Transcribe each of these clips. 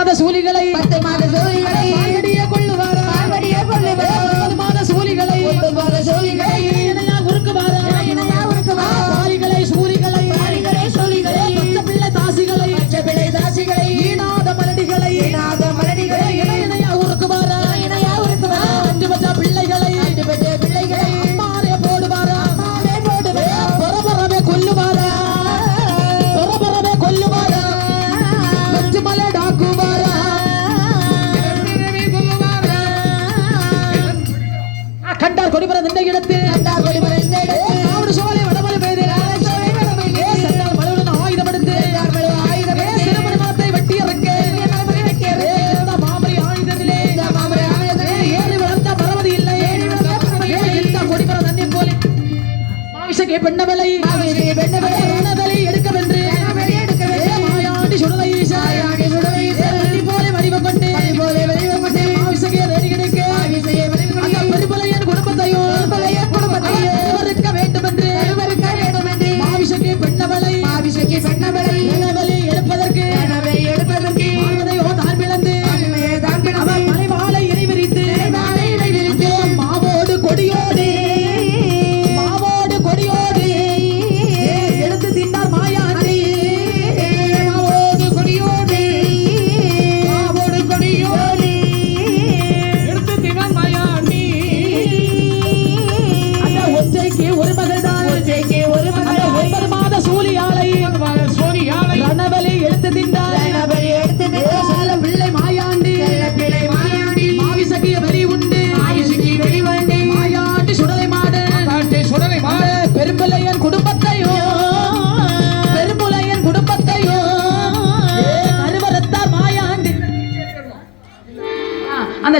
மாத சூழிகளை பத்து மாத சூழிகளை வடமலை நின்ற இடத்து. அவனு சோலை வடமலை பெய்து சண்டால் மலருடன் ஆயுதப்படுத்து சிறுமணத்தை வெட்டி இறக்க. மாமரி ஆயுதத்திலே. மாமரி ஆயுதத்திலே. ஏழு வளர்ந்த பரவதி இல்லை. கொடிபர தண்ணி போலி. மாவிசகே பெண்ணவலை பெண்ணவலை எடுக்கவென்று எடுக்கவென்று மாயாண்டி சுடலை சாயா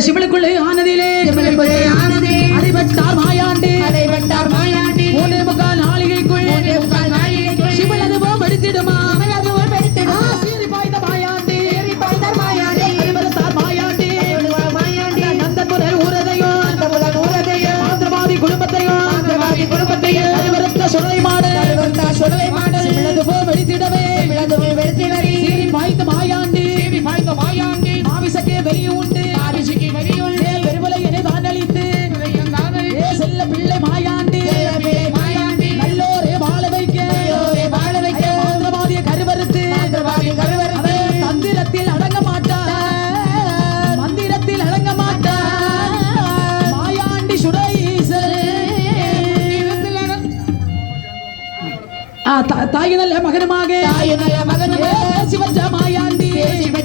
சிவனுக்குள்ளே ஆனதிலே சிவனுக்குள்ளே ஆனதே அடிபட்டார் மாயாண்டே. തായി നല്ല മകനുമാകെ. തായി നല്ല മകനുമാകെ. ശിവജമായാണ്ടി ശിവ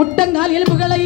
முட்டங்கால் எலும்புகளை